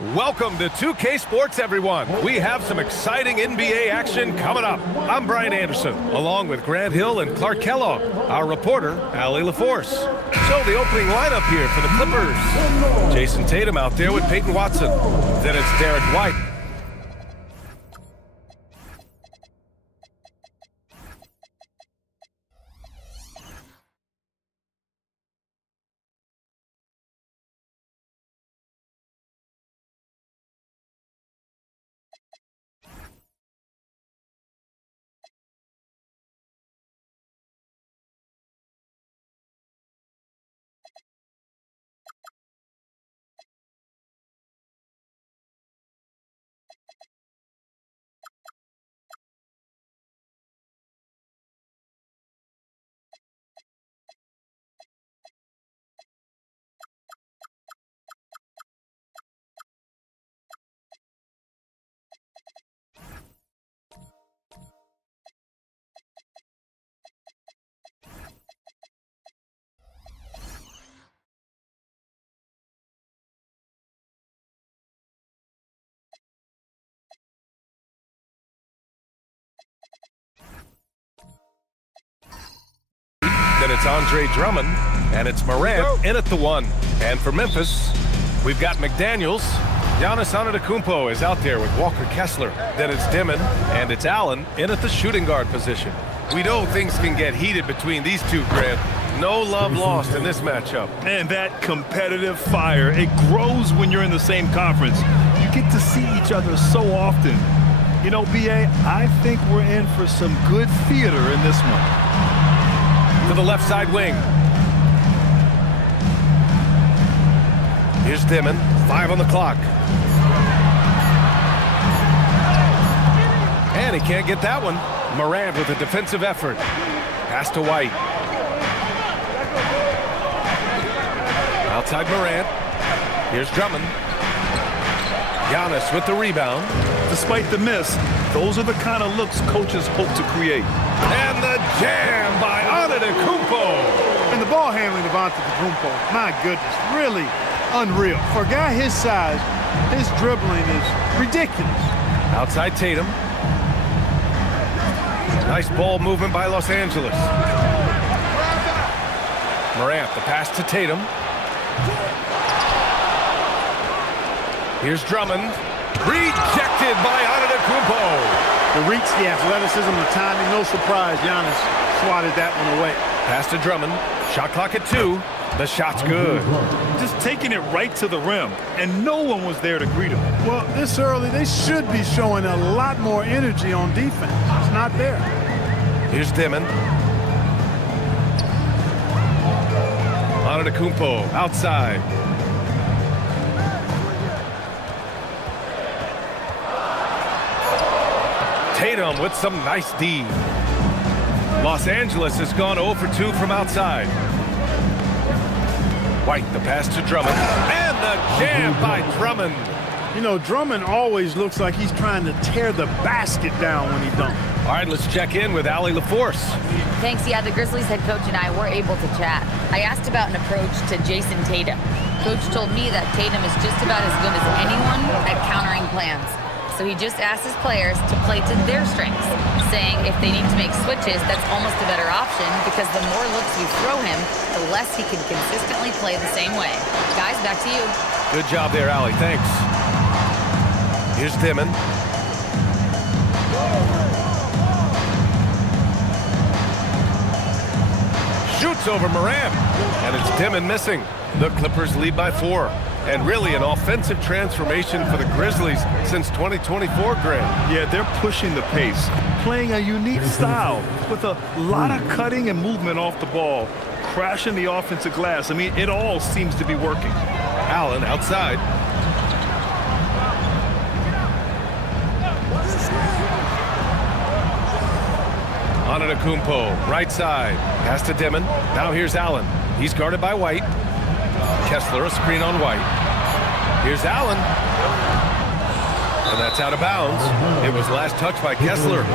Welcome to 2K Sports, everyone. We have some exciting NBA action coming up. I'm Brian Anderson, along with Grant Hill and Clark Kellogg. Our reporter, Allie LaForce. So the opening lineup here for the Clippers. Jason Tatum out there with Peyton Watson. Then it's Derek White. Then it's Andre Drummond, and it's Morant in at the 1. And for Memphis, we've got McDaniels. Giannis Antetokounmpo is out there with Walker Kessler. Then it's Dimon, and it's Allen in at the shooting guard position. We know things can get heated between these two, Grant. No love lost in this matchup. And that competitive fire, it grows when you're in the same conference. You get to see each other so often. You know, B.A., I think we're in for some good theater in this one. To the left side wing. Here's Dimon, 5 on the clock. And he can't get that one. Morant with a defensive effort. Pass to White. Outside Morant. Here's Drummond. Giannis with the rebound. Despite the miss, those are the kind of looks coaches hope to create. And the jam by Antetokounmpo. And the ball handling of Antetokounmpo, my goodness, really unreal. For a guy his size, his dribbling is ridiculous. Outside Tatum. Nice ball movement by Los Angeles. Morant, the pass to Tatum. Here's Drummond. Rejected by Antetokounmpo. The reach, the athleticism, the timing, no surprise. Giannis swatted that one away. Pass to Drummond. Shot clock at 2. The shot's good. Just taking it right to the rim, and no one was there to greet him. Well, this early, they should be showing a lot more energy on defense. It's not there. Here's Dimon. Antetokounmpo outside. Tatum with some nice D. Los Angeles has gone 0 for 2 from outside. White, the pass to Drummond. And the jam by Drummond. You know, Drummond always looks like he's trying to tear the basket down when he dunks. All right, let's check in with Allie LaForce. Thanks. Yeah, the Grizzlies head coach and I were able to chat. I asked about an approach to Jason Tatum. Coach told me that Tatum is just about as good as anyone at countering plans. So he just asked his players to play to their strengths, saying if they need to make switches, that's almost a better option because the more looks we throw him, the less he can consistently play the same way. Guys, back to you. Good job there, Allie. Thanks. Here's Dimon. Shoots over Morant, and it's Dimon missing. The Clippers lead by 4. And really an offensive transformation for the Grizzlies since 2024, Grant. Yeah, they're pushing the pace, playing a unique style with a lot of cutting and movement off the ball, crashing the offensive glass. I mean, it all seems to be working. Allen outside. Antetokounmpo, right side. Pass to Dimon. Now here's Allen. He's guarded by White. Kessler, a screen on White. Here's Allen. And that's out of bounds. It was last touched by Kessler.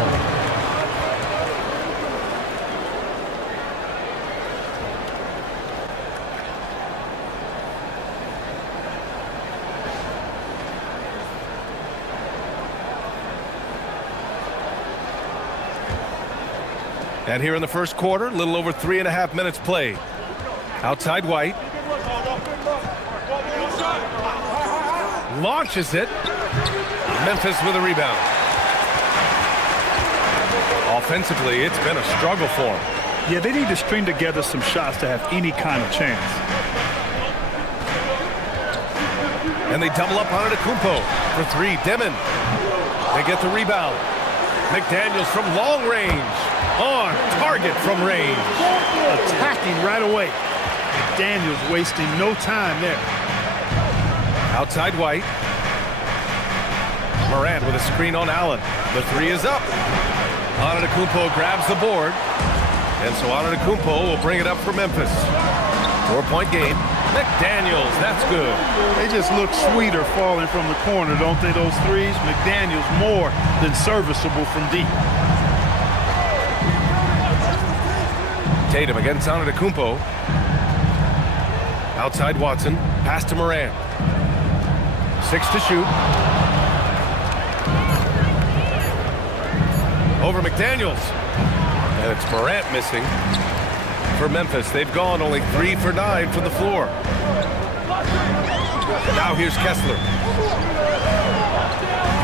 And here in the first quarter, a little over 3.5 minutes played. Outside White. Launches it. Memphis with a rebound. Offensively, it's been a struggle for them. Yeah, they need to string together some shots to have any kind of chance. And they double up on it at Kumpo for three. Dimon. They get the rebound. McDaniels from long range. On target from range. Attacking right away. McDaniels wasting no time there. Outside White. Morant with a screen on Allen. The three is up. Antetokounmpo grabs the board. And so Antetokounmpo will bring it up for Memphis. 4-point game. McDaniels, that's good. They just look sweeter falling from the corner, don't they, those threes? McDaniels more than serviceable from deep. Tatum against Antetokounmpo. Outside Watson. Pass to Morant. 6 to shoot. Over McDaniels. And it's Morant missing for Memphis. They've gone only 3 for 9 from the floor. Now here's Kessler.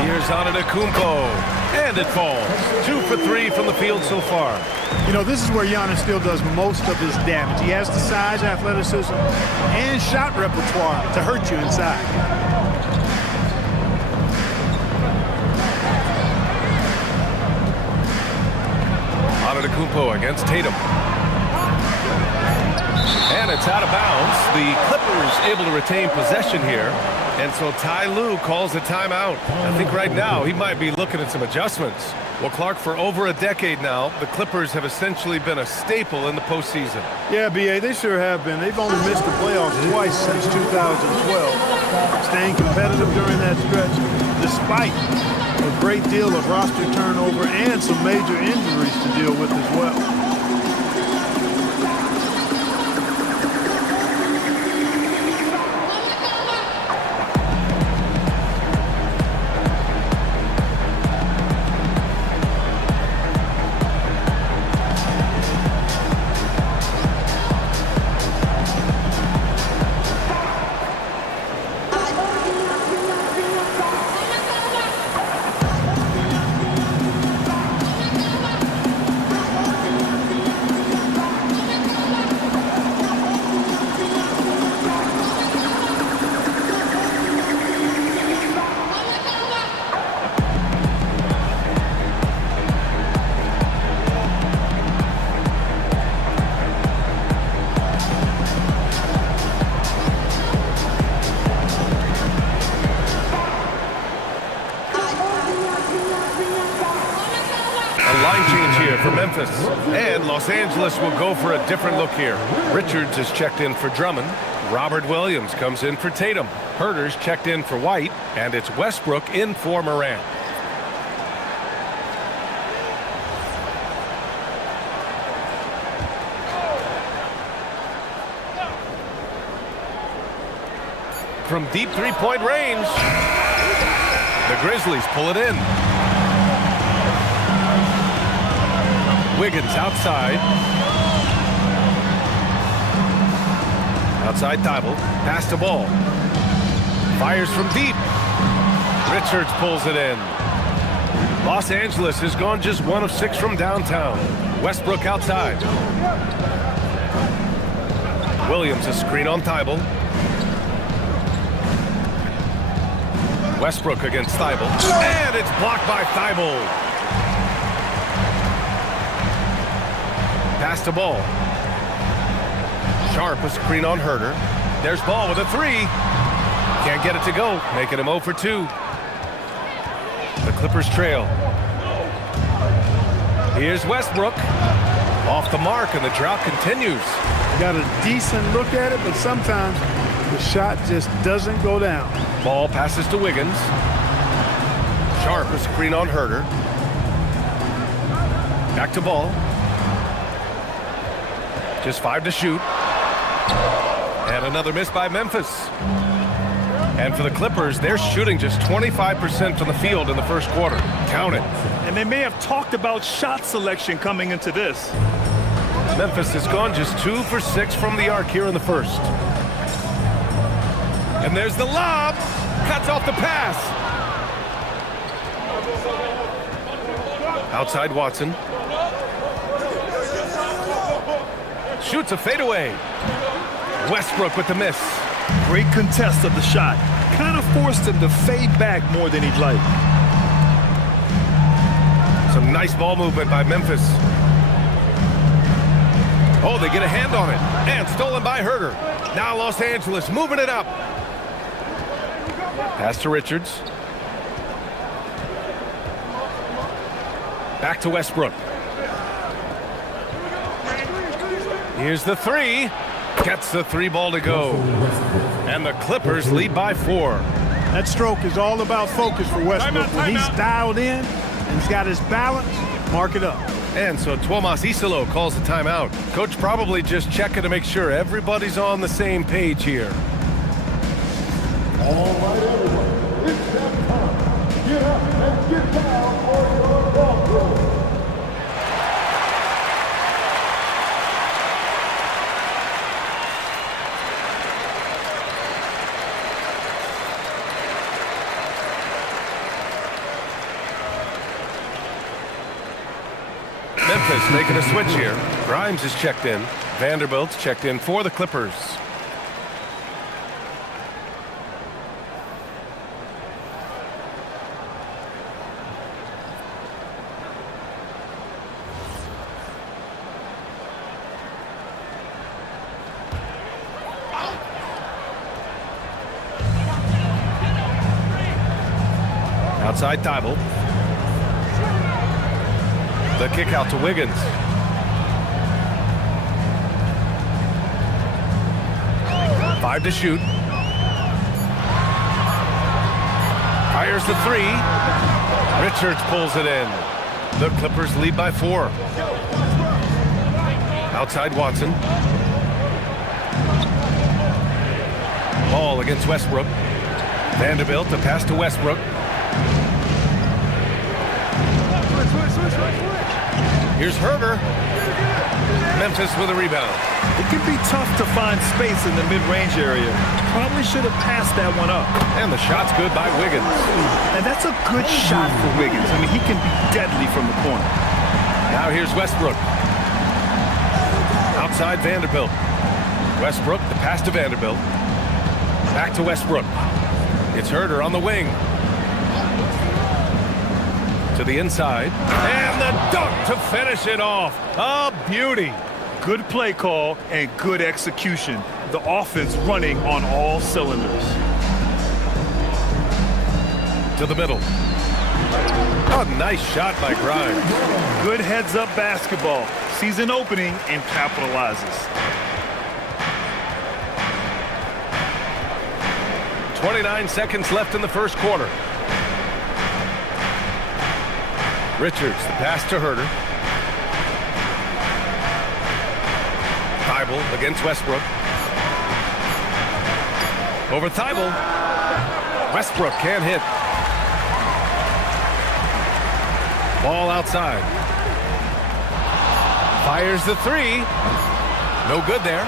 Here's Antetokounmpo. And it falls. 2 for 3 from the field so far. You know, this is where Giannis still does most of his damage. He has the size, athleticism, and shot repertoire to hurt you inside. Antetokounmpo against Tatum. And it's out of bounds. The Clippers able to retain possession here. And so Ty Lue calls a timeout. I think right now he might be looking at some adjustments. Well, Clark, for over a decade now, the Clippers have essentially been a staple in the postseason. Yeah, B.A., they sure have been. They've only missed the playoffs twice since 2012. Staying competitive during that stretch, despite a great deal of roster turnover and some major injuries to deal with as well. Line change here for Memphis. And Los Angeles will go for a different look here. Richards is checked in for Drummond. Robert Williams comes in for Tatum. Herter's checked in for White. And it's Westbrook in for Morant. From deep three-point range, the Grizzlies pull it in. Wiggins outside. Outside Thibault. Pass to Ball. Fires from deep. Richards pulls it in. Los Angeles has gone just 1 of 6 from downtown. Westbrook outside. Williams a screen on Thibault. Westbrook against Thibault. And it's blocked by Thibault. Pass to Ball. Sharp a screen on Herter. There's Ball with a 3. Can't get it to go, making him 0 for 2. The Clippers trail. Here's Westbrook. Off the mark, and the drought continues. Got a decent look at it, but sometimes the shot just doesn't go down. Ball passes to Wiggins. Sharp a screen on Herter. Back to Ball. Just 5 to shoot. And another miss by Memphis. And for the Clippers, they're shooting just 25% from the field in the first quarter. Count it. And they may have talked about shot selection coming into this. Memphis has gone just 2 for 6 from the arc here in the first. And there's the lob. Cuts off the pass. Outside Watson. Shoots a fadeaway. Westbrook with the miss. Great contest of the shot. Kind of forced him to fade back more than he'd like. Some nice ball movement by Memphis. Oh, they get a hand on it. And stolen by Herter. Now Los Angeles moving it up. Pass to Richards. Back to Westbrook. Here's the three. Gets the 3 ball to go. And the Clippers lead by 4. That stroke is all about focus for Westbrook. When he's dialed in and he's got his balance, mark it up. And so Tuomas Isalo calls the timeout. Coach probably just checking to make sure everybody's on the same page here. All right, everyone. It's that time. Get up and get down for your ball throw. Memphis making a switch here. Grimes is checked in. Vanderbilt's checked in for the Clippers. Outside Thibault. The kick out to Wiggins. Five to shoot. Fires the 3. Richards pulls it in. The Clippers lead by 4. Outside Watson. Ball against Westbrook. Vanderbilt, the pass to Westbrook. Here's Herter. Memphis with a rebound. It can be tough to find space in the mid-range area. Probably should have passed that one up. And the shot's good by Wiggins. And that's a good shot for Wiggins. I mean, he can be deadly from the corner. Now here's Westbrook. Outside Vanderbilt. Westbrook, the pass to Vanderbilt. Back to Westbrook. It's Herter on the wing. To the inside. And the dunk to finish it off. A beauty. Good play call and good execution. The offense running on all cylinders. To the middle. A nice shot by Grimes. Good heads-up basketball. Sees an opening and capitalizes. 29 seconds left in the first quarter. Richards, the pass to Herter. Thibault against Westbrook. Over Thibault. Westbrook can't hit. Ball outside. Fires the 3. No good there.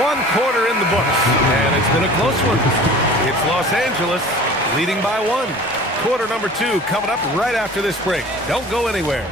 1 quarter in the books. And it's been a close one. It's Los Angeles leading by 1. Quarter number 2 coming up right after this break. Don't go anywhere.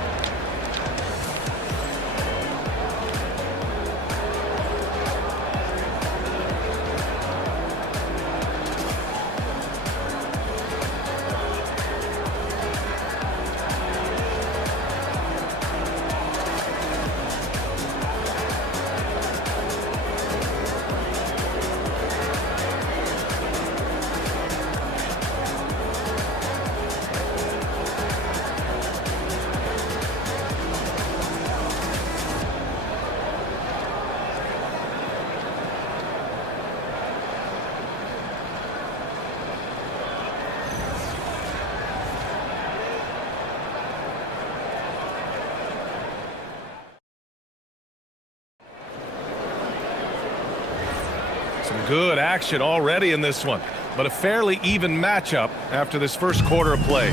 Some good action already in this one. but a fairly even matchup after this first quarter of play.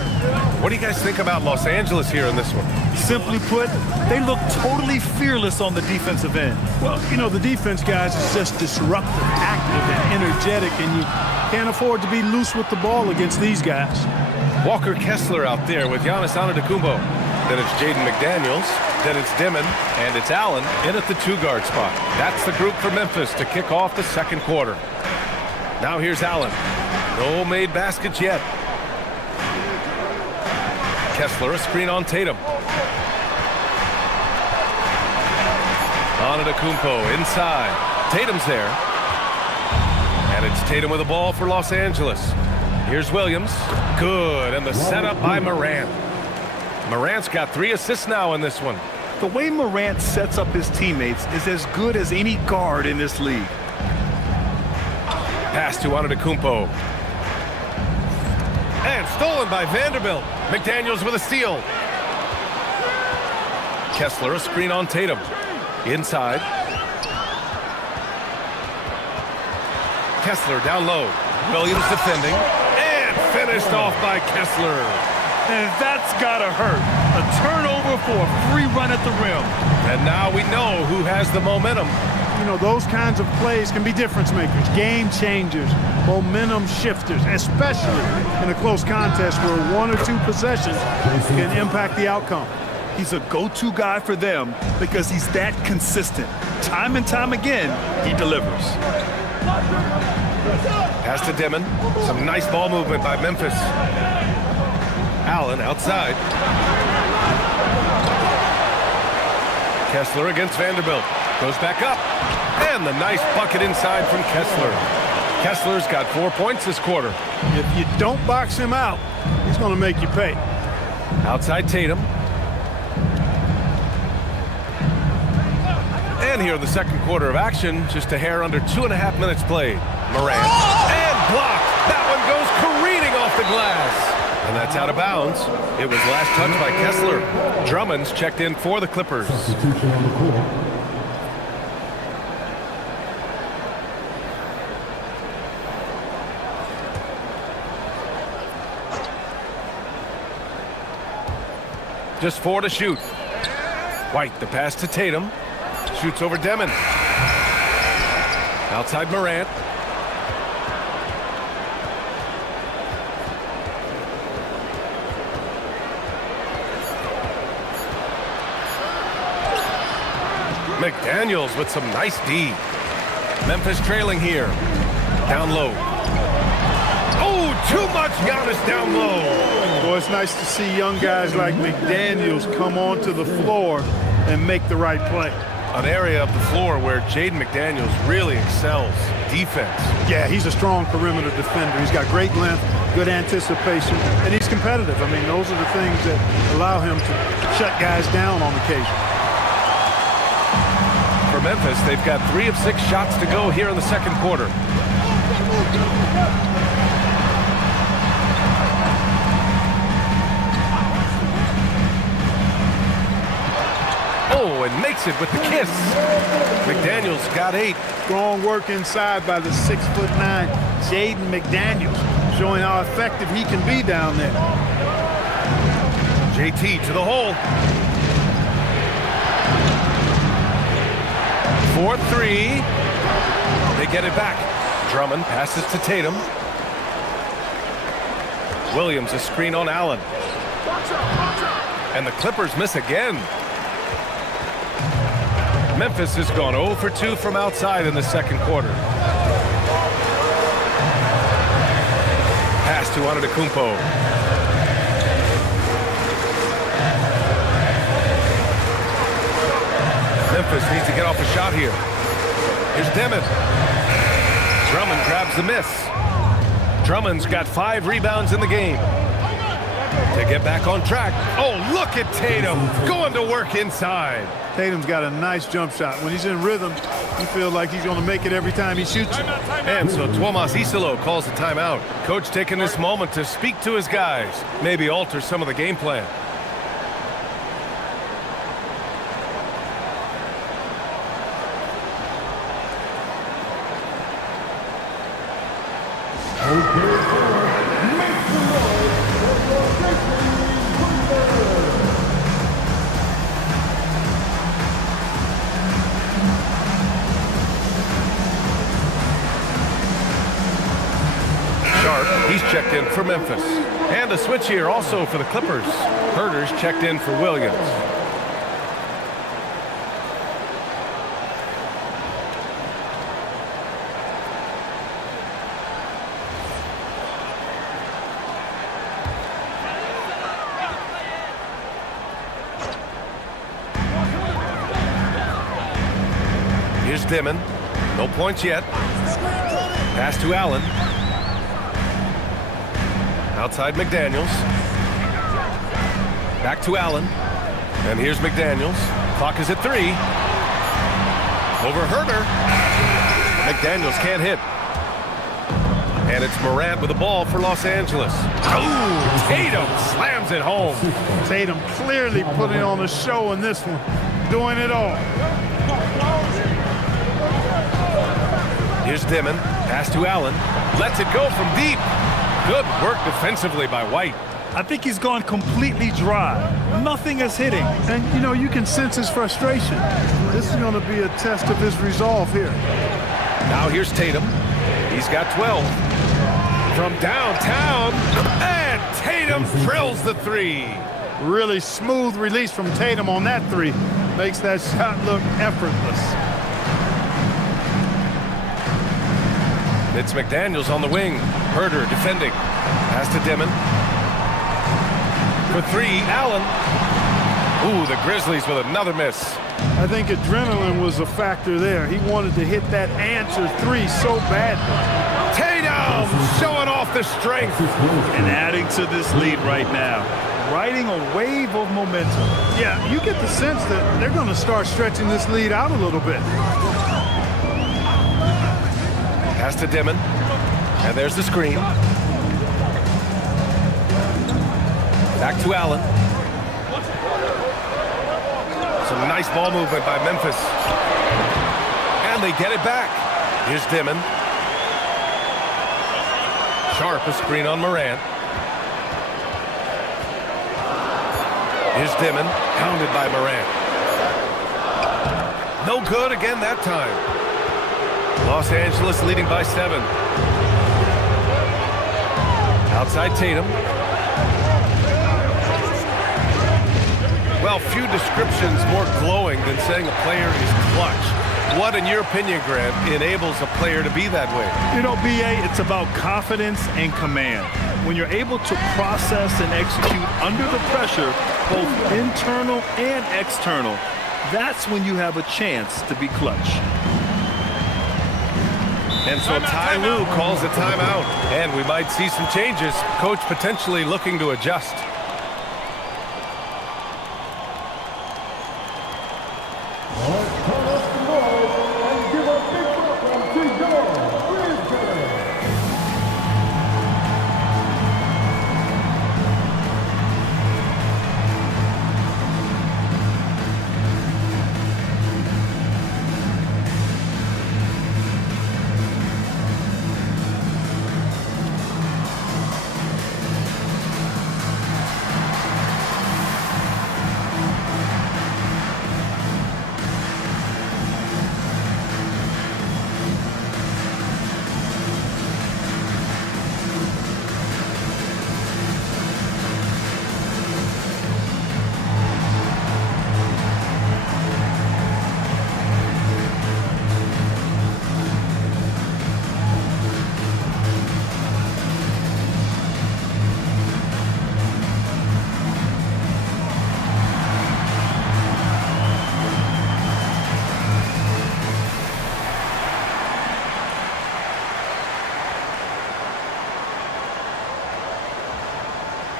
What do you guys think about Los Angeles here in this one? Simply put, they look totally fearless on the defensive end. Well, you know, the defense, guys, is just disruptive, active, and energetic, and you can't afford to be loose with the ball against these guys. Walker Kessler out there with Giannis Antetokounmpo. Then it's Jaden McDaniels. Then it's Dimon. And it's Allen in at the 2-guard spot. That's the group for Memphis to kick off the second quarter. Now here's Allen. No made baskets yet. Kessler, a screen on Tatum. Antetokounmpo inside. Tatum's there. And it's Tatum with the ball for Los Angeles. Here's Williams. Good. And the setup by Morant. Morant's got 3 assists now in this one. The way Morant sets up his teammates is as good as any guard in this league. Pass to Antetokounmpo. And stolen by Vanderbilt. McDaniels with a steal. Kessler, a screen on Tatum. Inside. Kessler down low. Williams defending. And finished off by Kessler. And that's gotta hurt. A turnover for a free run at the rim. And now we know who has the momentum. You know, those kinds of plays can be difference makers, game changers, momentum shifters, especially in a close contest where 1 or 2 possessions can impact the outcome. He's a go-to guy for them because he's that consistent. Time and time again, he delivers. Pass to Dimon. Some nice ball movement by Memphis. Allen outside. Kessler against Vanderbilt. Goes back up. And the nice bucket inside from Kessler. Kessler's got 4 points this quarter. If you don't box him out, he's going to make you pay. Outside Tatum. And here in the second quarter of action, just a hair under 2.5 minutes played. Morant. And blocked. That one goes careening off the glass. And that's out of bounds. It was last touched by Kessler. Drummond's checked in for the Clippers. Substitution on the court. Just 4 to shoot. White, the pass to Tatum. Shoots over Demon. Outside Morant. McDaniels with some nice D. Memphis trailing here. Down low. Oh, too much Giannis down low. Boy, it's nice to see young guys like McDaniels come onto the floor and make the right play. An area of the floor where Jaden McDaniels really excels. Defense. Yeah, he's a strong perimeter defender. He's got great length, good anticipation, and he's competitive. I mean, those are the things that allow him to shut guys down on occasion. For Memphis, they've got 3 of 6 shots to go here in the second quarter. Oh, and makes it with the kiss. McDaniels got 8. Strong work inside by the 6'9" Jaden McDaniels, showing how effective he can be down there. JT to the hole. 4-3. They get it back. Drummond passes to Tatum. Williams a screen on Allen. And the Clippers miss again. Memphis has gone 0 for 2 from outside in the second quarter. Pass to Antetokounmpo. Memphis needs to get off a shot here. Here's Demon. Drummond grabs the miss. Drummond's got 5 rebounds in the game. To get back on track. Oh, look at Tatum going to work inside. Tatum's got a nice jump shot. When he's in rhythm, you feel like he's going to make it every time he shoots it. And so Tuomas Isalo calls the timeout. Coach taking this moment to speak to his guys, maybe alter some of the game plan. Okay, fans, make some noise for your Grizzlies Grizzlies. Sharp, he's checked in for Memphis. And a switch here also for the Clippers. Herder's checked in for Williams. Here's Dimon. No points yet. Pass to Allen. Outside McDaniels. Back to Allen. And here's McDaniels. Clock is at 3. Over Herder. McDaniels can't hit. And it's Morant with the ball for Los Angeles. Oh, Tatum slams it home. Tatum clearly putting on a show in this one. Doing it all. Here's Dimon. Pass to Allen. Lets it go from deep. Good work defensively by White. I think he's gone completely dry. Nothing is hitting. And, you know, you can sense his frustration. This is going to be a test of his resolve here. Now here's Tatum. He's got 12. From downtown, and Tatum drills the 3. Really smooth release from Tatum on that 3. Makes that shot look effortless. It's McDaniels on the wing. Herder defending. Pass to Dimon. For 3, Allen. Ooh, the Grizzlies with another miss. I think adrenaline was a factor there. He wanted to hit that answer 3 so badly. Tatum showing off the strength. And adding to this lead right now. Riding a wave of momentum. Yeah, you get the sense that they're going to start stretching this lead out a little bit. Pass to Dimon. And there's the screen. Back to Allen. Some nice ball movement by Memphis. And they get it back. Here's Dimon. Sharp, a screen on Morant. Here's Dimon, hounded by Morant. No good again that time. Los Angeles leading by 7. Outside Tatum. Well, few descriptions more glowing than saying a player is clutch. What, in your opinion, Grant, enables a player to be that way? You know, B.A., it's about confidence and command. When you're able to process and execute under the pressure, both internal and external, that's when you have a chance to be clutch. And so Ty Lue calls a timeout, and we might see some changes. Coach potentially looking to adjust. Turn up the noise and give a big welcome to your Grizzlies.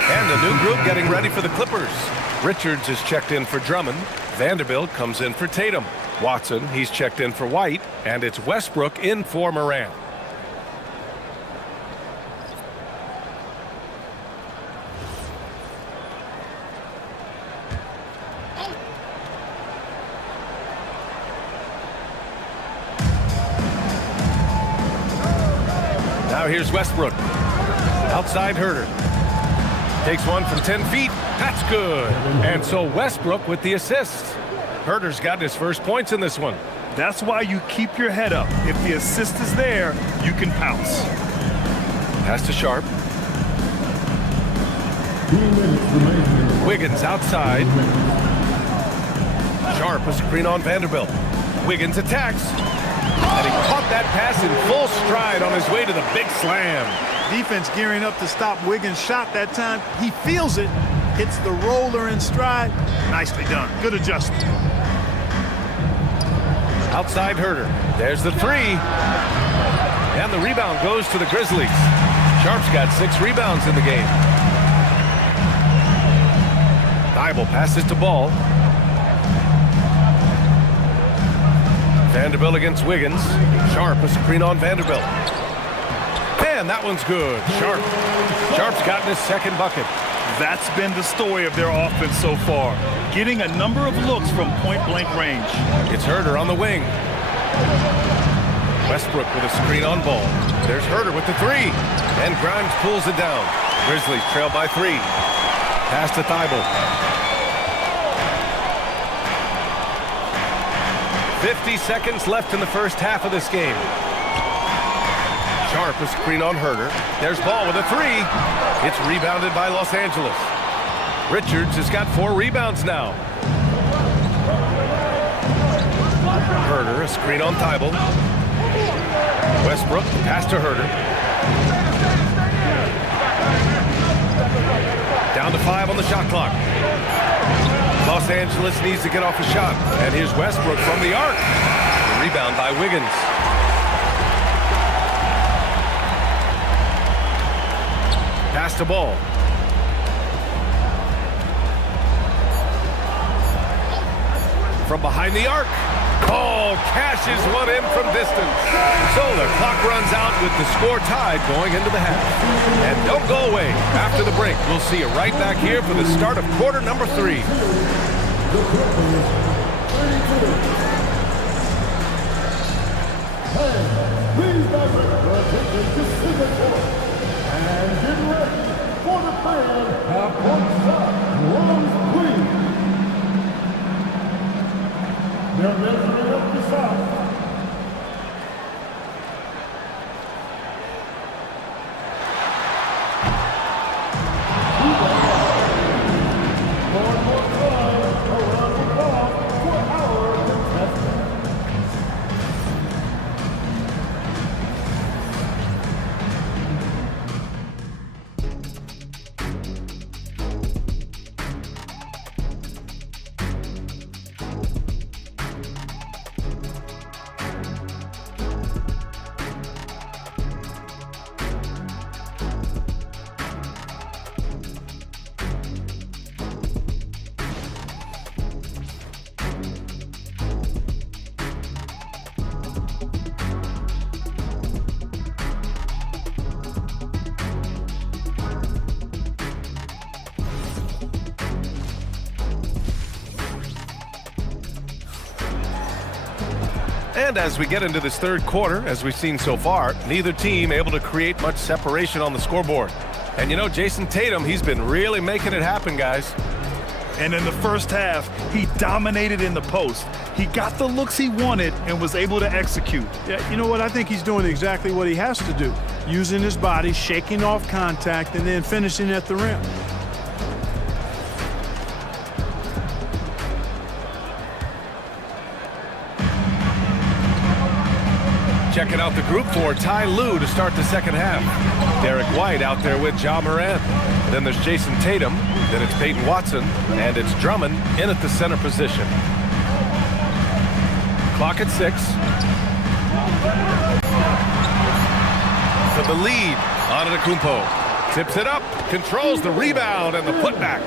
And a new group getting ready for the Clippers. Richards is checked in for Drummond. Vanderbilt comes in for Tatum. Watson, he's checked in for White. And it's Westbrook in for Morant. Now Now here's Westbrook. Outside Herder. Takes one from 10 feet. That's good. And so Westbrook with the assist. Herder's got his first points in this one. That's why you keep your head up. If the assist is there, you can pounce. Pass to Sharp. Wiggins outside. Sharp, a screen on Vanderbilt. Wiggins attacks. And he caught that pass in full stride on his way to the big slam. Defense gearing up to stop Wiggins' shot that time. He feels it. Hits the roller in stride. Nicely done. Good adjustment. Outside Herder. There's the three. And the rebound goes to the Grizzlies. Sharp's got 6 rebounds in the game. Thibault passes to Ball. Vanderbilt against Wiggins. Sharp, a screen on Vanderbilt. And that one's good. Sharp's gotten his second bucket. That's been the story of their offense so far. Getting a number of looks from point-blank range. It's Herder on the wing. Westbrook with a screen on Ball. There's Herder with the three. And Grimes pulls it down. Grizzlies trail by 3. Pass to Thibault. 50 seconds left in the first half of this game. Sharp, a screen on Herder. There's Ball with a three. It's rebounded by Los Angeles. Richards has got 4 rebounds now. Herder, a screen on Thibault. Westbrook, pass to Herder. Down to 5 on the shot clock. Los Angeles needs to get off a shot. And here's Westbrook from the arc. Rebound by Wiggins. Pass to Ball. From behind the arc. Ball cashes one in from distance. So the clock runs out with the score tied going into the half. And don't go away. After the break, we'll see you right back here for the start of quarter number 3. Please direct your attention to center court. And get ready for the fan half-court shot. Rose Queen. They're measuring up the shot. One more time around the clock for our contestant. And as we get into this third quarter, as we've seen so far, neither team able to create much separation on the scoreboard. And you know, Jason Tatum, he's been really making it happen, guys. And in the first half, he dominated in the post. He got the looks he wanted and was able to execute. Yeah, you know what? I think he's doing exactly what he has to do. Using his body, shaking off contact, and then finishing at the rim. Checking out the group for Ty Lue to start the second half. Derek White out there with Ja Morant. Then there's Jason Tatum. Then it's Peyton Watson. And it's Drummond in at the center position. Clock at 6. For the lead, Antetokounmpo tips it up, controls the rebound and the putback.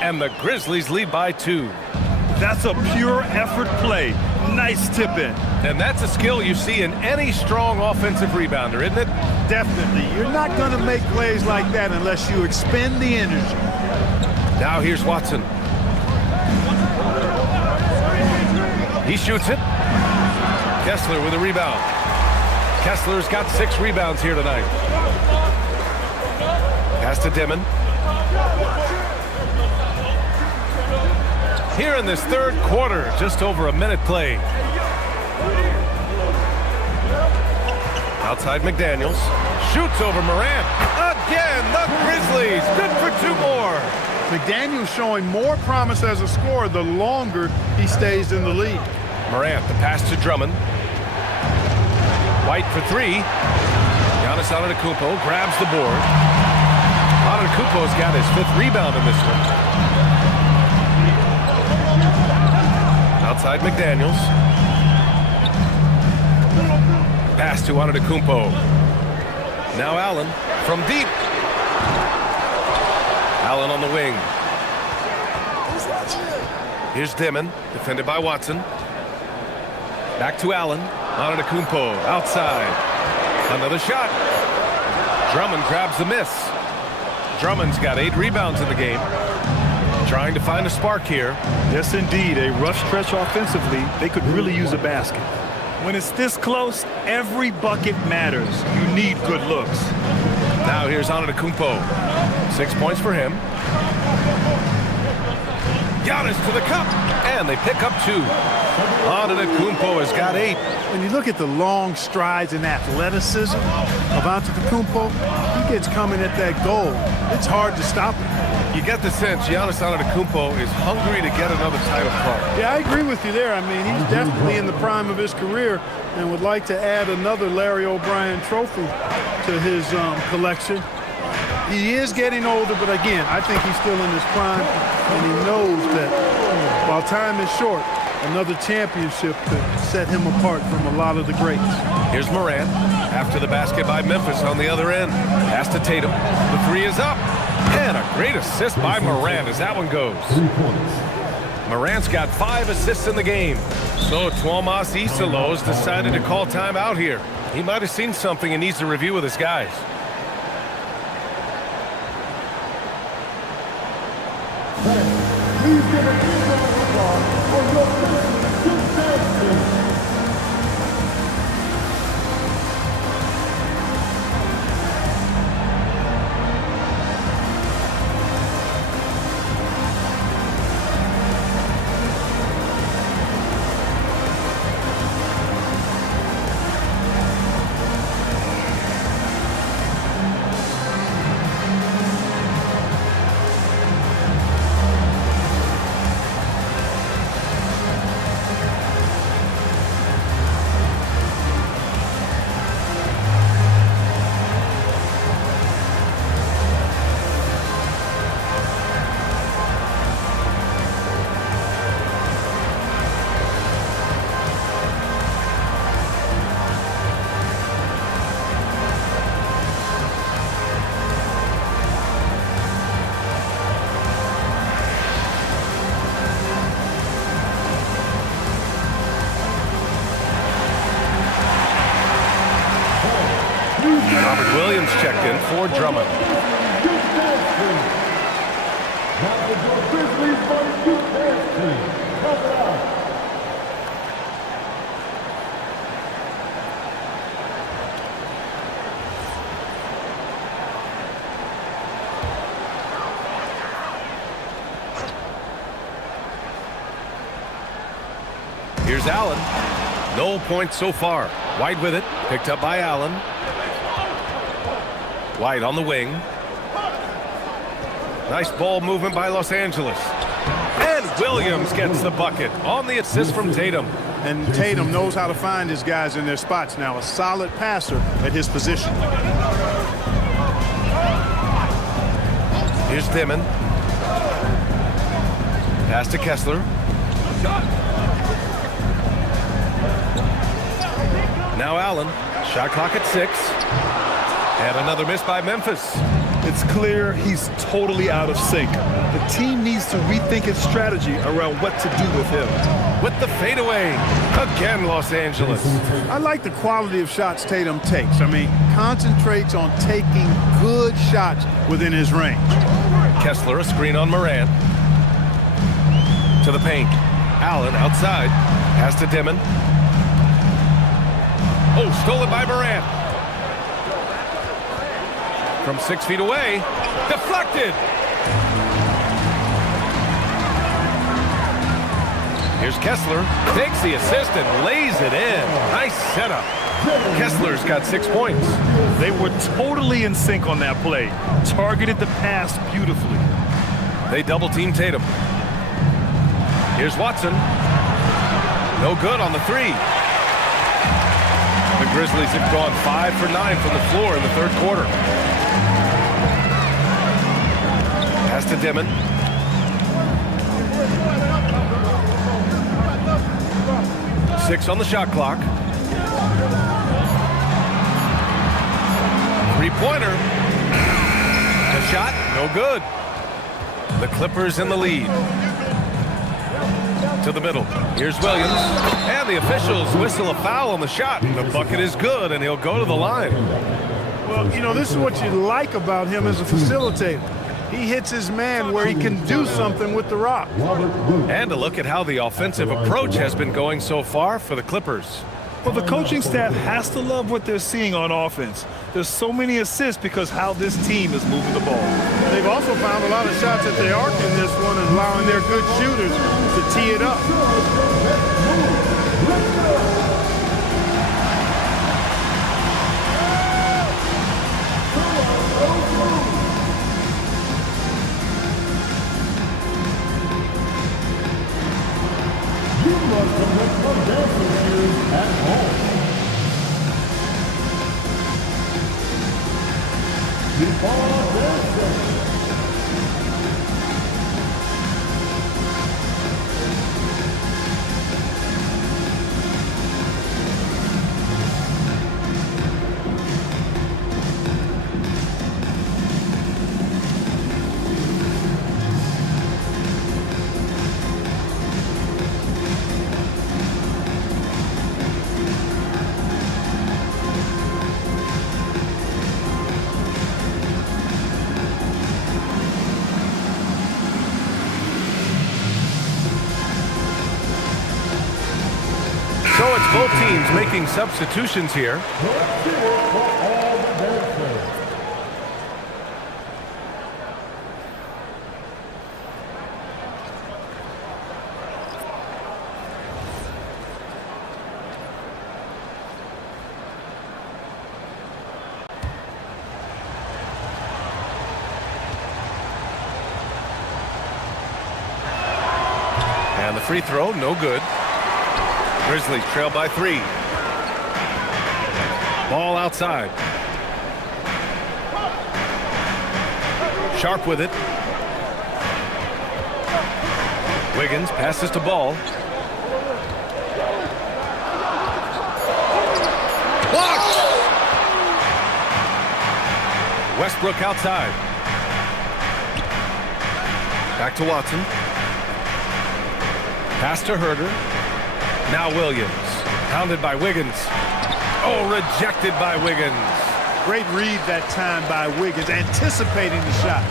And the Grizzlies lead by 2. That's a pure effort play. Nice tip in. And that's a skill you see in any strong offensive rebounder, isn't it? Definitely. You're not going to make plays like that unless you expend the energy. Now here's Watson. He shoots it. Kessler with a rebound. Kessler's got 6 rebounds here tonight. Pass to Dimon. Here in this third quarter, just over a minute played. Outside McDaniels. Shoots over Morant. Again, the Grizzlies. Good for 2 more. McDaniels showing more promise as a scorer the longer he stays in the league. Morant, the pass to Drummond. White for 3. Giannis Antetokounmpo grabs the board. Antetokounmpo's got his 5th rebound in this one. Outside McDaniels. Pass to Antetokounmpo. Now Allen from deep. Allen on the wing. Here's Dimon, defended by Watson. Back to Allen. Antetokounmpo outside. Another shot. Drummond grabs the miss. Drummond's got 8 rebounds in the game. Trying to find a spark here. Yes, indeed. A rough stretch offensively. They could really use a basket. When it's this close, every bucket matters. You need good looks. Now here's Antetokounmpo. 6 points for him. Giannis to the cup, and they pick up 2. Antetokounmpo has got 8. When you look at the long strides and athleticism of Antetokounmpo, he gets coming at that goal. It's hard to stop him. You get the sense Giannis Antetokounmpo is hungry to get another title card. Yeah, I agree with you there. I mean, he's definitely in the prime of his career and would like to add another Larry O'Brien trophy to his collection. He is getting older, but again, I think he's still in his prime, and he knows that while time is short, another championship could set him apart from a lot of the greats. Here's Morant after the basket by Memphis on the other end. Pass to Tatum. The 3 is up. And a great assist by Morant as that one goes. 3 points. Morant's got 5 assists in the game. So Tuomas Isalos decided to call timeout here. He might have seen something and needs to review with his guys. Please give a big round of applause for your Grizzlies team. Robert Williams checked in for Drummond. Here's Allen. No points so far. White with it. Picked up by Allen. White on the wing. Nice ball movement by Los Angeles. And Williams gets the bucket on the assist from Tatum. And Tatum knows how to find his guys in their spots now. A solid passer at his position. Here's Dimon. Pass to Kessler. Now Allen. Shot clock at 6. And another miss by Memphis. It's clear he's totally out of sync. The team needs to rethink its strategy around what to do with him. With the fadeaway. Again, Los Angeles. I like the quality of shots Tatum takes. I mean, concentrates on taking good shots within his range. Kessler, a screen on Morant. To the paint. Allen outside. Pass to Dimon. Oh, stolen by Morant. From 6 feet away. Deflected. Here's Kessler. Takes the assist and lays it in. Nice setup. Kessler's got 6 points. They were totally in sync on that play. Targeted the pass beautifully. They double-team Tatum. Here's Watson. No good on the 3. The Grizzlies have gone 5 for 9 from the floor in the third quarter. Pass to Dimon. Six on the shot clock. Three-pointer. The shot, no good. The Clippers in the lead. To the middle. Here's Williams. And the officials whistle a foul on the shot. The bucket is good, and he'll go to the line. Well, you know, this is what you like about him as a facilitator. He hits his man where he can do something with the rock. And a look at how the offensive approach has been going so far for the Clippers. Well, the coaching staff has to love what they're seeing on offense. There's so many assists because how this team is moving the ball. They've also found a lot of shots at the arc in this one and allowing their good shooters to tee it up. You must commit some dancing shoes at home. Before dancing. So it's both teams making substitutions here. And the free throw, no good. Grizzlies trail by 3. Ball outside. Sharp with it. Wiggins passes to Ball. Blocked! Westbrook outside. Back to Watson. Pass to Herter. Now Williams, pounded by Wiggins. Oh, rejected by Wiggins. Great read that time by Wiggins, anticipating the shot.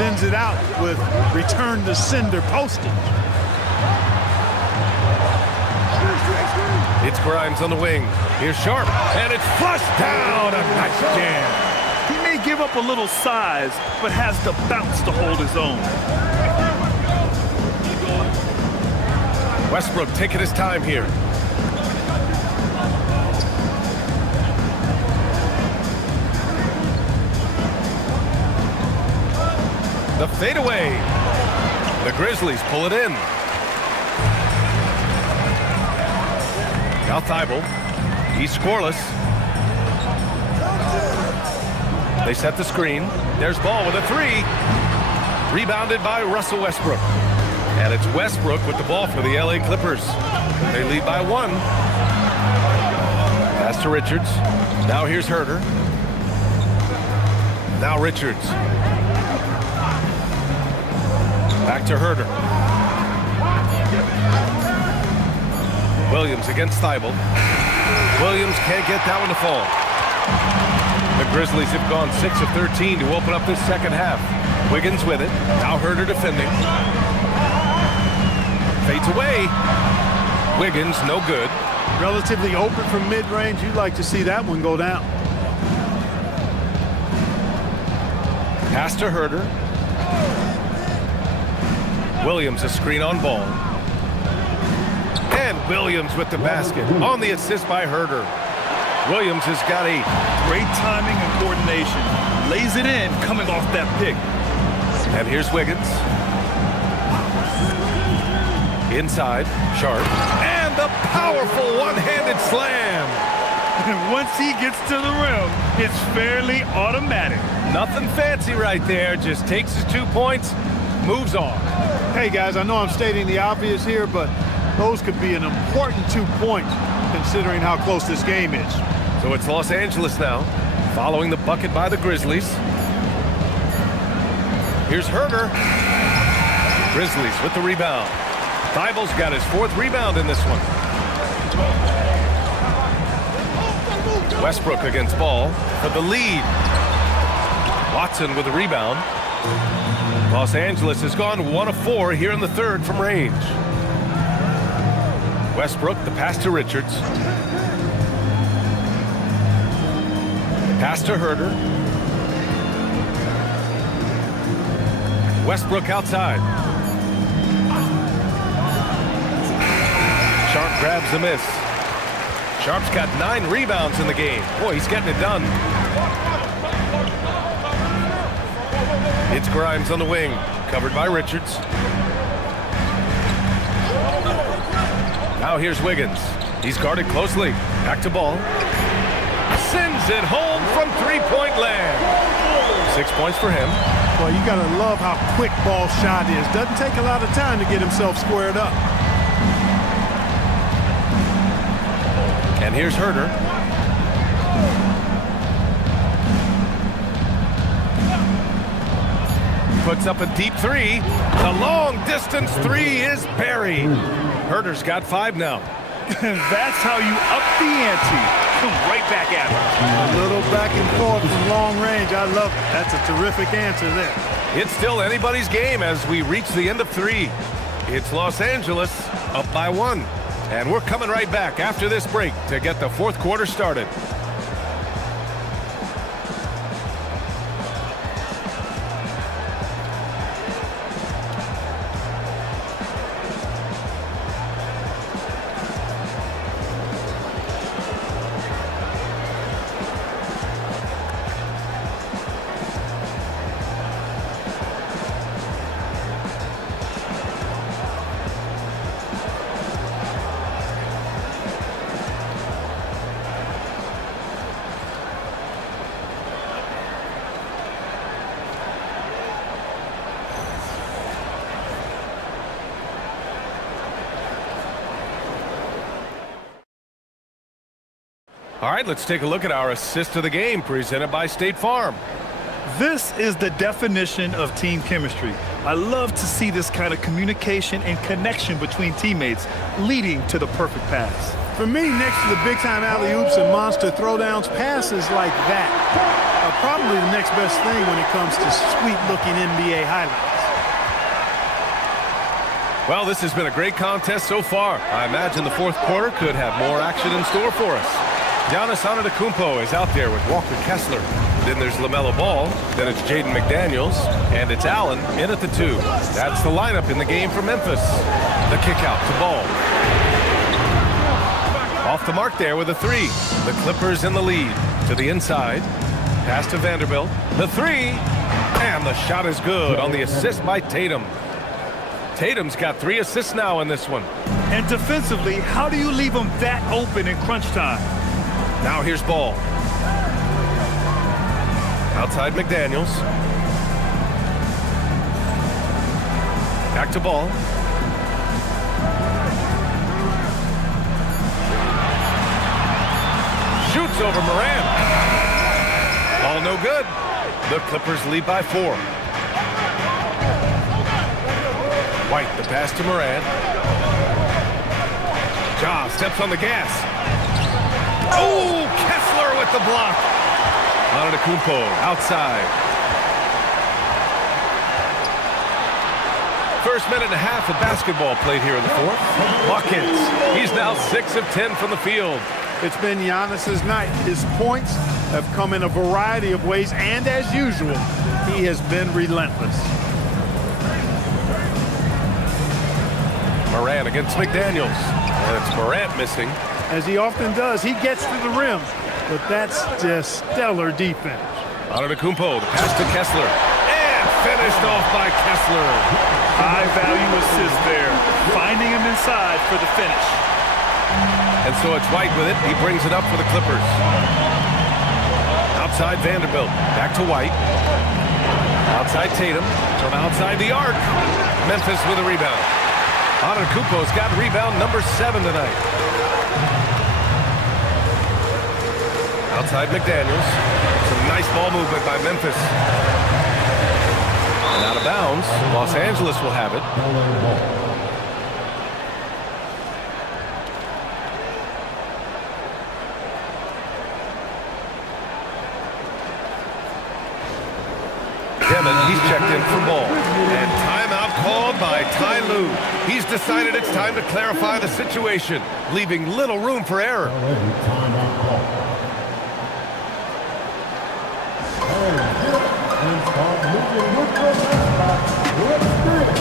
Sends it out with return to sender posted. It's Grimes on the wing. Here's Sharp, and it's flushed down. A nice jam. He may give up a little size, but has the bounce to hold his own. Westbrook taking his time here. The fadeaway. The Grizzlies pull it in. Now Thibault. He's scoreless. They set the screen. There's Ball with a 3. Rebounded by Russell Westbrook. And it's Westbrook with the ball for the LA Clippers. They lead by 1. Pass to Richards. Now here's Herter. Now Richards. Back to Herter. Williams against Thibault. Williams can't get that one to fall. The Grizzlies have gone 6 of 13 to open up this second half. Wiggins with it. Now Herter defending. Fades away. Wiggins, no good. Relatively open from mid-range. You'd like to see that one go down. Pass to Herder. Williams a screen on ball. And Williams with the basket on the assist by Herder. Williams has got 8. Great timing and coordination. Lays it in coming off that pick. And here's Wiggins. Inside, Sharp. And the powerful one-handed slam. And once he gets to the rim, it's fairly automatic. Nothing fancy right there. Just takes his 2 points, moves on. Hey, guys, I know I'm stating the obvious here, but those could be an important 2 points considering how close this game is. So it's Los Angeles now, following the bucket by the Grizzlies. Here's Herder. Grizzlies with the rebound. Thibel's got his 4th rebound in this one. Westbrook against Ball for the lead. Watson with the rebound. Los Angeles has gone 1 of 4 here in the 3rd from range. Westbrook, the pass to Richards. Pass to Herder. Westbrook outside. Sharp grabs the miss. Sharp's got 9 rebounds in the game. Boy, he's getting it done. It's Grimes on the wing, covered by Richards. Now here's Wiggins. He's guarded closely. Back to Ball. Sends it home from 3-point land. 6 points for him. Well, you got to love how quick Ball's shot is. Doesn't take a lot of time to get himself squared up. And here's Herder. Puts up a deep 3. The long distance 3 is buried. Herder's got 5 now. That's how you up the ante. Come right back at him. A little back and forth from long range. I love it. That's a terrific answer there. It's still anybody's game as we reach the end of 3. It's Los Angeles up by 1. And we're coming right back after this break to get the 4th quarter started. All right, let's take a look at our assist of the game presented by State Farm. This is the definition of team chemistry. I love to see this kind of communication and connection between teammates leading to the perfect pass. For me, next to the big-time alley-oops and monster throwdowns, passes like that are probably the next best thing when it comes to sweet-looking NBA highlights. Well, this has been a great contest so far. I imagine the 4th quarter could have more action in store for us. Giannis Antetokounmpo is out there with Walker Kessler. Then there's LaMelo Ball. Then it's Jaden McDaniels. And it's Allen in at the 2. That's the lineup in the game for Memphis. The kick out to Ball. Off the mark there with a 3. The Clippers in the lead. To the inside. Pass to Vanderbilt. The 3. And the shot is good on the assist by Tatum. Tatum's got 3 assists now in this one. And defensively, how do you leave them that open in crunch time? Now here's Ball. Outside McDaniels. Back to Ball. Shoots over Morant. Ball no good. The Clippers lead by 4. White, the pass to Morant. Ja steps on the gas. Oh, Kessler with the block. Antetokounmpo outside. first minute and a half of basketball played here in the fourth. Buckets. He's now 6 of 10 from the field. It's been Giannis's night. His points have come in a variety of ways, and as usual, he has been relentless. Morant against McDaniels. And it's Morant missing. As he often does, he gets to the rim, but that's just stellar defense. Antetokounmpo, the pass to Kessler. And finished off by Kessler. High value assist there. Finding him inside for the finish. And so it's White with it. He brings it up for the Clippers. Outside Vanderbilt. Back to White. Outside Tatum. From outside the arc. Memphis with a rebound. Antetokounmpo's got rebound number 7 tonight. Outside McDaniels. Some nice ball movement by Memphis. And out of bounds. Los Angeles will have it. He's checked in for ball. And timeout called by Ty Lue. He's decided it's time to clarify the situation, leaving little room for error. Timeout call. And start moving with the back. Let's do it.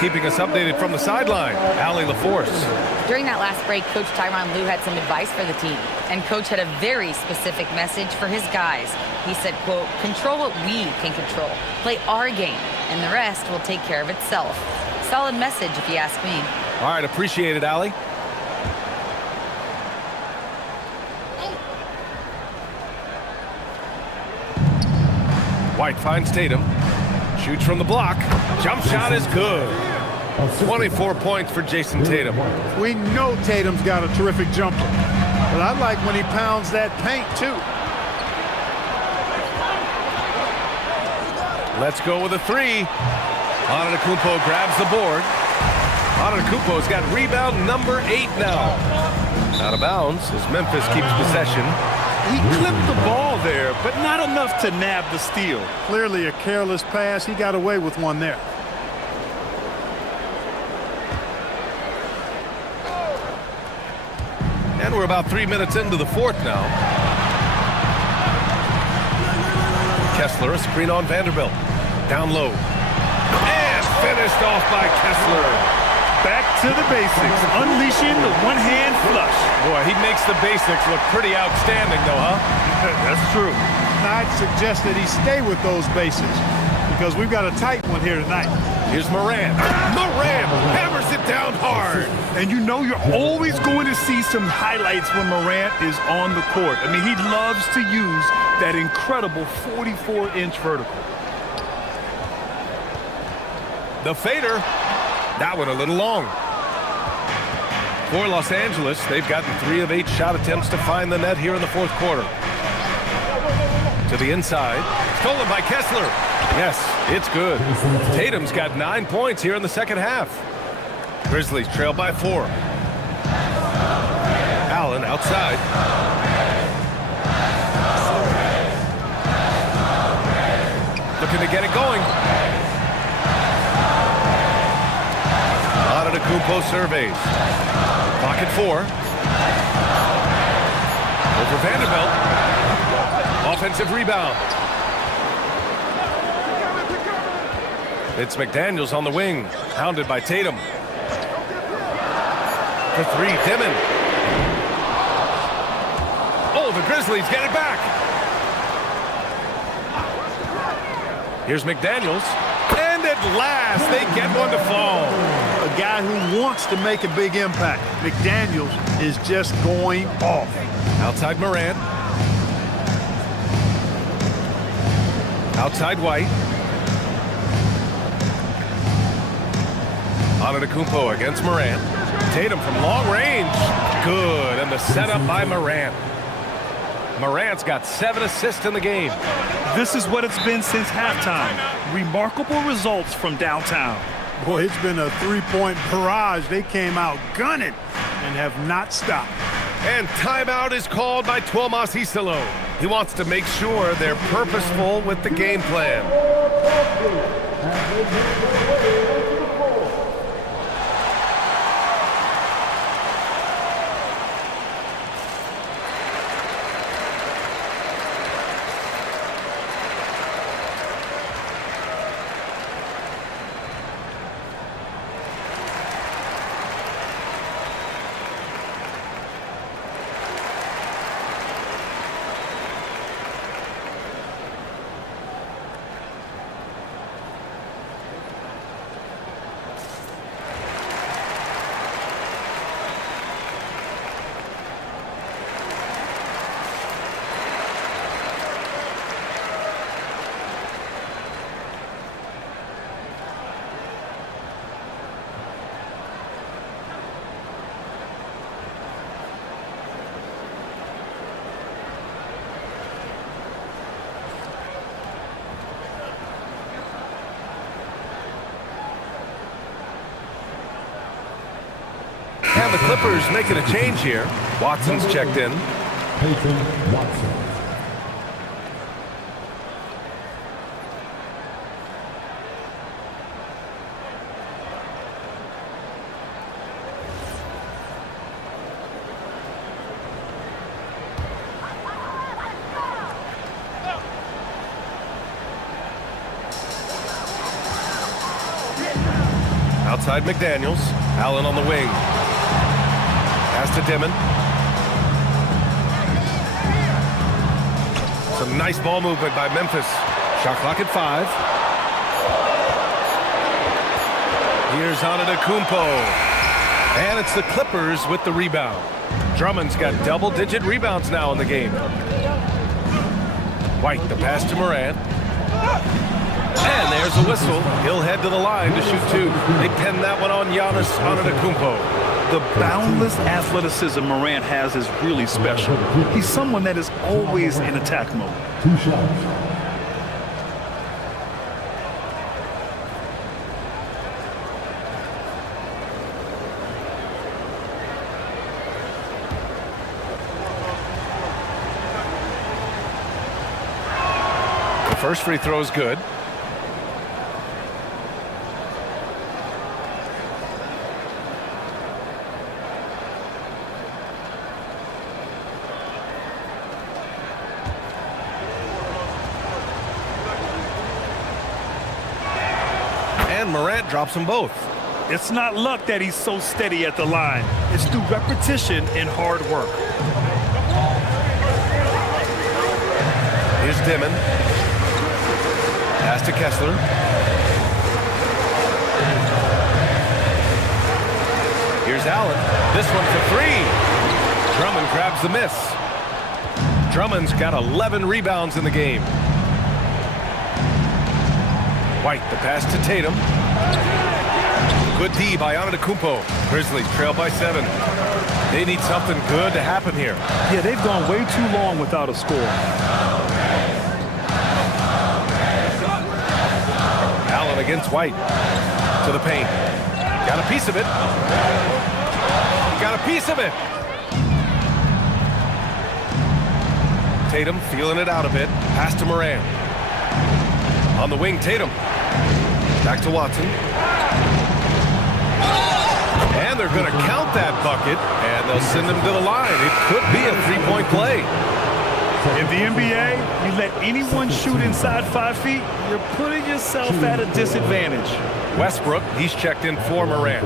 Keeping us updated from the sideline, Allie LaForce. During that last break, Coach Tyronn Lue had some advice for the team. And Coach had a very specific message for his guys. He said, quote, control what we can control. Play our game, and the rest will take care of itself. Solid message, if you ask me. All right, appreciate it, Allie. White finds Tatum. Shoots from the block. Jump shot is good. 24 points for Jason Tatum. We know Tatum's got a terrific jumper, but I like when he pounds that paint, too. Let's go with a 3. Antetokounmpo grabs the board. Antetokounmpo's got rebound number 8 now. Out of bounds as Memphis keeps possession. He clipped the ball there, but not enough to nab the steal. Clearly a careless pass. He got away with one there. And we're about 3 minutes into the fourth now. Kessler, a screen on Vanderbilt. Down low. And finished off by Kessler. Back to the basics, unleashing the one-hand flush. Boy, he makes the basics look pretty outstanding, though, huh? That's true. I'd suggest that he stay with those basics because we've got a tight one here tonight. Here's Morant. Morant hammers it down hard. And you know you're always going to see some highlights when Morant is on the court. I mean, he loves to use that incredible 44-inch vertical. The fader. That one a little long. For Los Angeles, they've gotten 3 of 8 shot attempts to find the net here in the fourth quarter. To the inside. Stolen by Kessler. Yes, it's good. Tatum's got 9 points here in the second half. Grizzlies trail by 4. Allen outside. Looking to get it going. Antetokounmpo surveys. Pocket 4. Over Vanderbilt. Offensive rebound. It's McDaniels on the wing, hounded by Tatum. For three, Dimon. Oh, the Grizzlies get it back. Here's McDaniels. And at last, they get one to fall. A guy who wants to make a big impact. McDaniels is just going off. Outside Morant. Outside White. Antetokounmpo against Morant. Tatum from long range. Good. And the setup by Morant. Morant's got 7 assists in the game. This is what it's been since halftime. Remarkable results from downtown. Boy, it's been a three-point barrage. They came out gunning and have not stopped. And timeout is called by Tuomas Isalo. He wants to make sure they're purposeful with the game plan. And the Clippers making a change here. Watson's checked in. Peyton Watson. Outside McDaniels. Allen on the wing. Pass to Dimon. Some nice ball movement by Memphis. Shot clock at 5. Here's Antetokounmpo. And it's the Clippers with the rebound. Drummond's got double-digit rebounds now in the game. White, the pass to Morant. And there's a whistle. He'll head to the line to shoot 2. They pin that one on Giannis Antetokounmpo. The boundless athleticism Morant has is really special. He's someone that is always in attack mode. 2 shots. The first free throw is good. And Morant drops them both. It's not luck that he's so steady at the line. It's through repetition and hard work. Here's Dimon. Pass to Kessler. Here's Allen. This one for 3. Drummond grabs the miss. Drummond's got 11 rebounds in the game. White, the pass to Tatum. Good D by Antetokounmpo. Grizzlies trail by 7. They need something good to happen here. Yeah, they've gone way too long without a score. Allen against White. To the paint. Got a piece of it. Got a piece of it. Tatum feeling it out a bit. Pass to Morant. On the wing, Tatum. Back to Watson. And they're going to count that bucket, and they'll send him to the line. It could be a 3-point play. In the NBA, you let anyone shoot inside 5 feet, you're putting yourself at a disadvantage. Westbrook, he's checked in for Morant.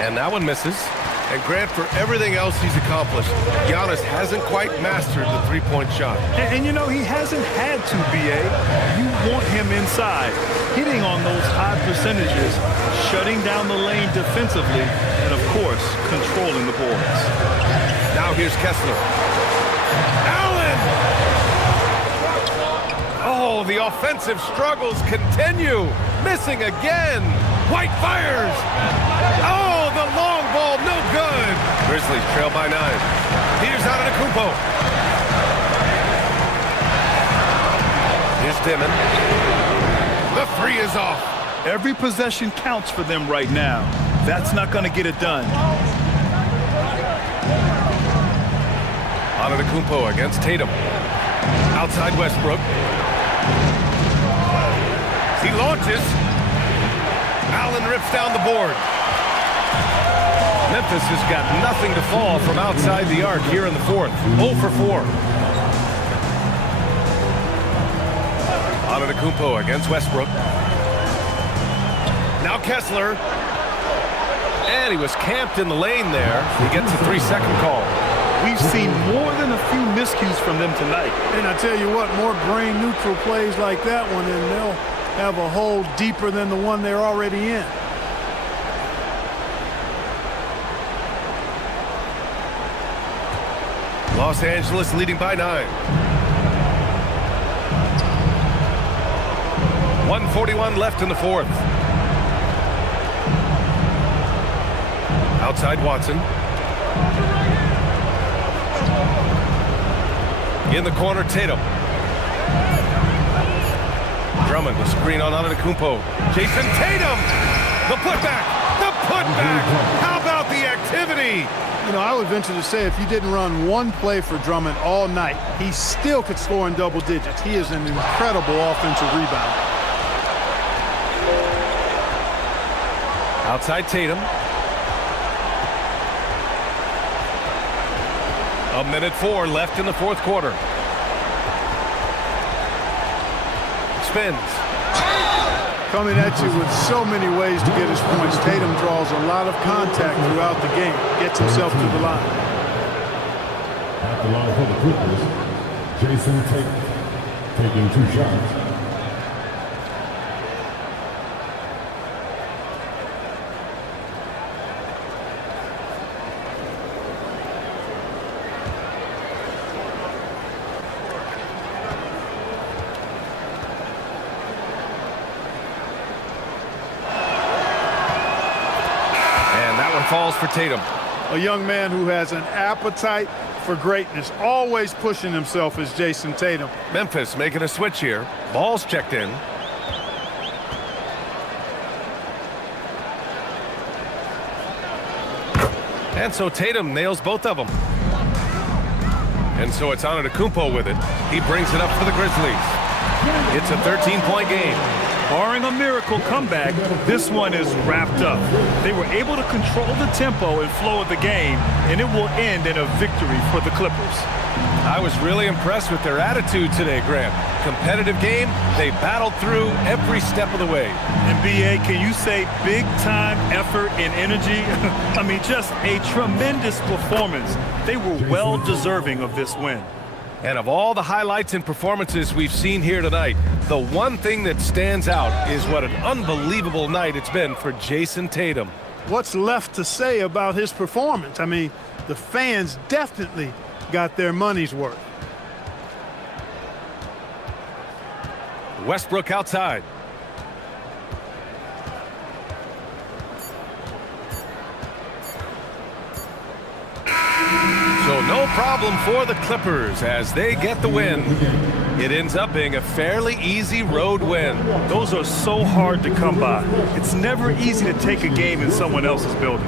And that one misses. And Grant, for everything else he's accomplished, Giannis hasn't quite mastered the three-point shot. And you know, he hasn't had to, B.A. You want him inside, hitting on those high percentages, shutting down the lane defensively, and, of course, controlling the boards. Now here's Kessler. Allen! Oh, the offensive struggles continue. Missing again. White fires. Oh, the long ball, no good. Grizzlies trail by 9. Here's Antetokounmpo. Here's Dimon. The three is off. Every possession counts for them right now. That's not going to get it done. Antetokounmpo against Tatum. Outside Westbrook. He launches. Allen rips down the board. Memphis has got nothing to fall from outside the arc here in the fourth. 0 for 4. Antetokounmpo against Westbrook. Now Kessler. And he was camped in the lane there. He gets a 3-second call. We've seen more than a few miscues from them tonight. And I tell you what, more brain-neutral plays like that one, and they'll have a hole deeper than the one they're already in. Los Angeles leading by 9. 1:41 left in the fourth. Outside Watson. In the corner, Tatum. Drummond, the screen on Antetokounmpo. Jason Tatum! The putback! The putback! How about the activity? You know, I would venture to say if you didn't run one play for Drummond all night, he still could score in double digits. He is an incredible offensive rebounder. Outside Tatum. 1:04 left in the fourth quarter. Spins. Coming at you with so many ways to get his points. Tatum draws a lot of contact throughout the game. Gets himself to the line. At the line for the Clippers, Jason Tatum taking 2 shots. Falls for Tatum. A young man who has an appetite for greatness, always pushing himself, is Jason Tatum. Memphis making a switch here. Ball's checked in. And so Tatum nails both of them. And so it's Antetokounmpo with it. He brings it up for the Grizzlies. It's a 13-point game. Barring a miracle comeback, this one is wrapped up. They were able to control the tempo and flow of the game, and it will end in a victory for the Clippers. I was really impressed with their attitude today, Grant. Competitive game, they battled through every step of the way. And B.A., can you say big-time effort and energy? I mean, just a tremendous performance. They were well deserving of this win. And of all the highlights and performances we've seen here tonight, the one thing that stands out is what an unbelievable night it's been for Jason Tatum. What's left to say about his performance? I mean, the fans definitely got their money's worth. Westbrook outside. So no problem for the Clippers as they get the win. It ends up being a fairly easy road win. Those are so hard to come by. It's never easy to take a game in someone else's building.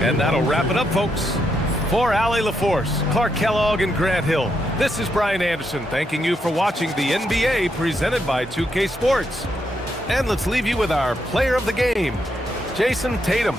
And that'll wrap it up, folks. For Allie LaForce, Clark Kellogg, and Grant Hill, this is Brian Anderson thanking you for watching the NBA presented by 2K Sports. And let's leave you with our player of the game, Jason Tatum.